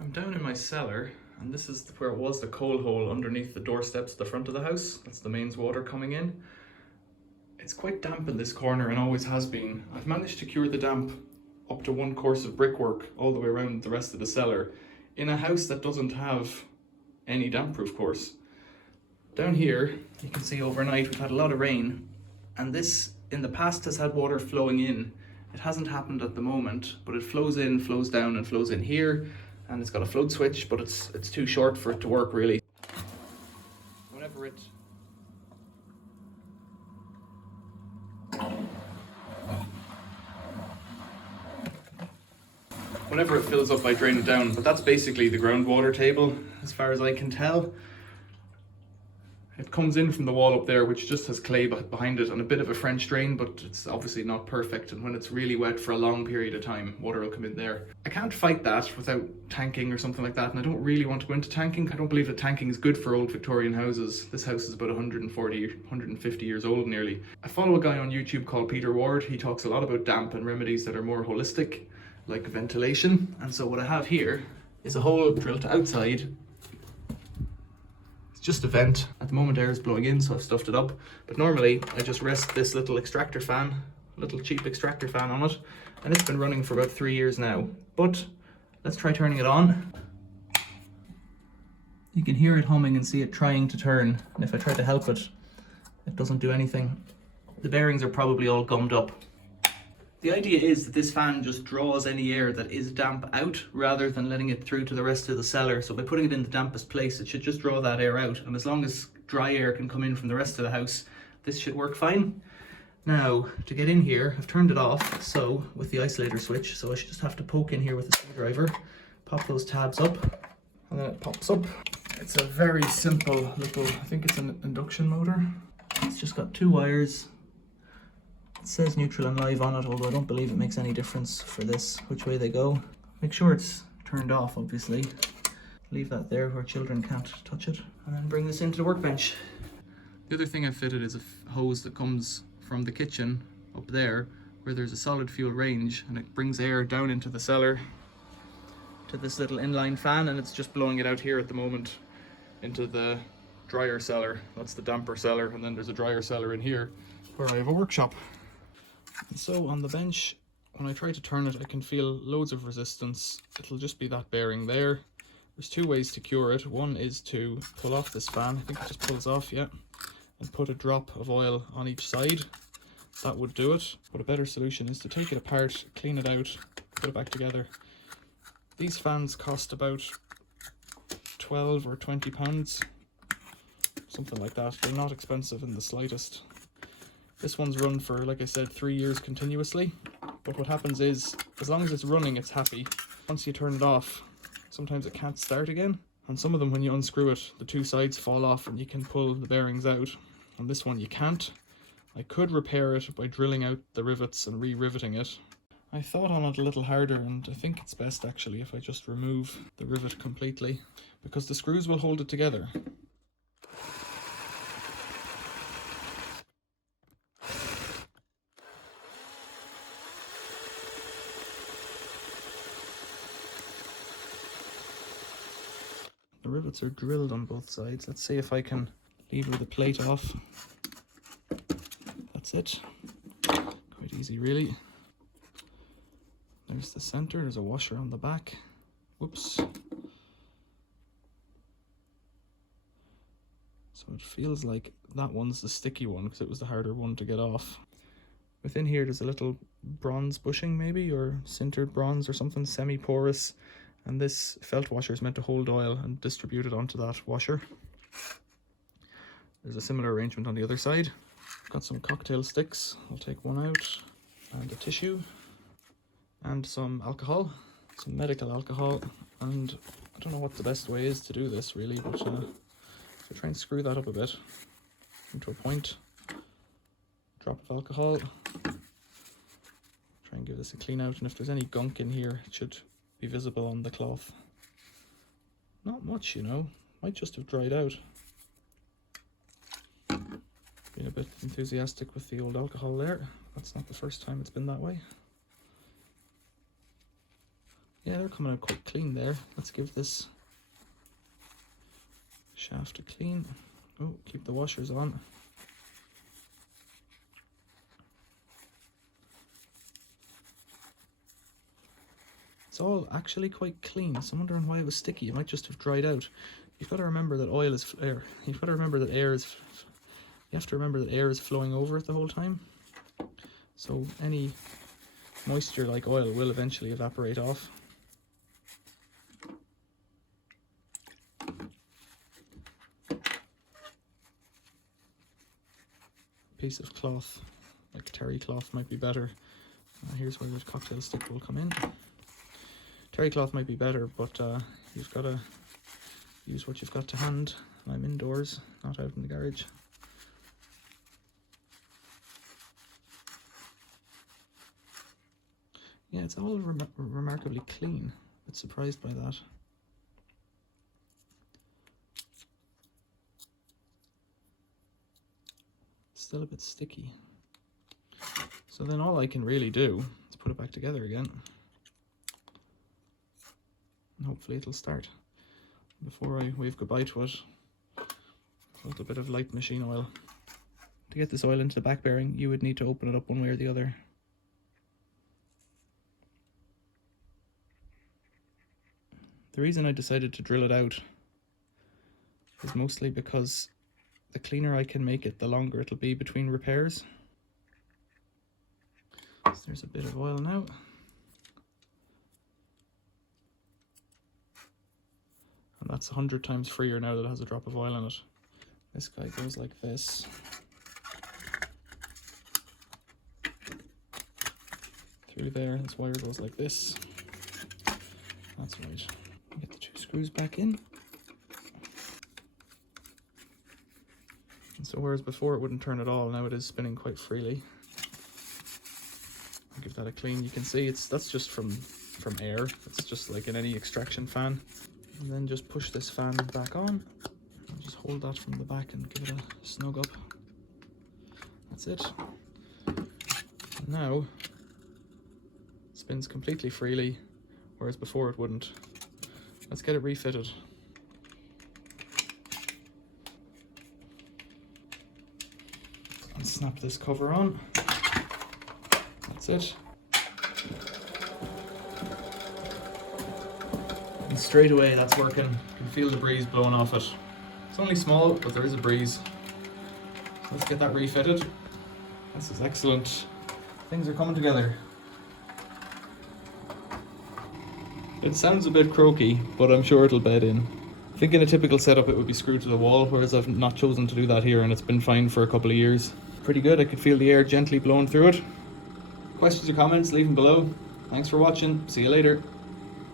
I'm down in my cellar, and this is where it was the coal hole underneath the doorsteps at the front of the house. That's the mains water coming in. It's quite damp in this corner and always has been. I've managed to cure the damp up to one course of brickwork all the way around the rest of the cellar in a house that doesn't have any damp-proof course. Down here, you can see overnight we've had a lot of rain, and this in the past has had water flowing in. It hasn't happened at the moment, but it flows in, flows down, and flows in here, and it's got a float switch, but it's too short for it to work really. Whenever it fills up, I drain it down, but that's basically the groundwater table, as far as I can tell. It comes in from the wall up there, which just has clay behind it and a bit of a French drain, but it's obviously not perfect, and when it's really wet for a long period of time, water will come in there. I can't fight that without tanking or something like that, and I don't really want to go into tanking. I don't believe that tanking is good for old Victorian houses. This house is about 140, 150 years old nearly. I follow a guy on YouTube called Peter Ward. He talks a lot about damp and remedies that are more holistic, like ventilation. And so what I have here is a hole drilled to outside. It's just a vent. At the moment air is blowing in, so I've stuffed it up. But normally I just rest this little extractor fan, little cheap extractor fan on it, and it's been running for about 3 years now. But let's try turning it on. You can hear it humming and see it trying to turn, and if I try to help it, it doesn't do anything. The bearings are probably all gummed up. The idea is that this fan just draws any air that is damp out rather than letting it through to the rest of the cellar. So by putting it in the dampest place, it should just draw that air out. And as long as dry air can come in from the rest of the house, this should work fine. Now, to get in here, I've turned it off, so with the isolator switch, so I should just have to poke in here with a screwdriver, pop those tabs up, and then it pops up. It's a very simple little, I think it's an induction motor. It's just got 2 wires. It says neutral and live on it, although I don't believe it makes any difference for this, which way they go. Make sure it's turned off, obviously. Leave that there where children can't touch it. And then bring this into the workbench. The other thing I fitted is a hose that comes from the kitchen up there, where there's a solid fuel range, and it brings air down into the cellar to this little inline fan, and it's just blowing it out here at the moment into the dryer cellar. That's the damper cellar, and then there's a dryer cellar in here where I have a workshop. And so on the bench, when I try to turn it, I can feel loads of resistance. It'll just be that bearing there. There's 2 ways to cure it. One is to pull off this fan. I think it just pulls off, yeah. And put a drop of oil on each side. That would do it. But a better solution is to take it apart, clean it out, put it back together. These fans cost about 12 or 20 pounds. Something like that. They're not expensive in the slightest. This one's run for, like I said, 3 years continuously. But what happens is, as long as it's running, it's happy. Once you turn it off, sometimes it can't start again. And some of them, when you unscrew it, the 2 sides fall off and you can pull the bearings out. On this one, you can't. I could repair it by drilling out the rivets and re-riveting it. I thought on it a little harder, and I think it's best actually if I just remove the rivet completely, because the screws will hold it together. The rivets are drilled on both sides. Let's see if I can lever the plate off. That's it. Quite easy really. There's the center, there's a washer on the back. Whoops. So it feels like that one's the sticky one because it was the harder one to get off. Within here there's a little bronze bushing maybe, or sintered bronze or something, semi-porous. And this felt washer is meant to hold oil and distribute it onto that washer. There's a similar arrangement on the other side. Got some cocktail sticks. I'll take one out. And a tissue. And some alcohol. Some medical alcohol. And I don't know what the best way is to do this really, but so try and screw that up a bit into a point. Drop of alcohol. Try and give this a clean out, and if there's any gunk in here, it should be visible on the cloth. Not much, you know. Might just have dried out. Been a bit enthusiastic with the old alcohol there. That's not the first time it's been that way. Yeah, they're coming out quite clean there. Let's give this shaft a clean. Oh, keep the washers on. It's all actually quite clean. So I'm wondering why it was sticky. It might just have dried out. You've got to remember that oil is air. You've got to remember that air is. You have to remember that air is flowing over it the whole time. So any moisture like oil will eventually evaporate off. Piece of cloth, like terry cloth, might be better. Here's where the cocktail stick will come in. Terry cloth might be better, but you've got to use what you've got to hand. I'm indoors, not out in the garage. Yeah, it's all remarkably clean. A bit surprised by that. Still a bit sticky. So then all I can really do is put it back together again. And hopefully it'll start. Before I wave goodbye to it, a little bit of light machine oil. To get this oil into the back bearing, you would need to open it up one way or the other. The reason I decided to drill it out is mostly because the cleaner I can make it, the longer it'll be between repairs. So there's a bit of oil now. And that's 100 times freer now that it has a drop of oil in it. This guy goes like this. Through there, this wire goes like this. That's right. Get the two screws back in. And so whereas before it wouldn't turn at all, now it is spinning quite freely. I'll give that a clean. You can see that's just from air. It's just like in any extraction fan. And then just push this fan back on. And just hold that from the back and give it a snug up. That's it. And now it spins completely freely, whereas before it wouldn't. Let's get it refitted. And snap this cover on. That's it. And straight away that's working. You can feel the breeze blowing off it. It's only small, but there is a breeze. So let's get that refitted. This is excellent. Things are coming together. It sounds a bit croaky, but I'm sure it'll bed in. I think in a typical setup it would be screwed to the wall, whereas I've not chosen to do that here and it's been fine for a couple of years. Pretty good, I could feel the air gently blowing through it. Questions or comments, leave them below. Thanks for watching, see you later.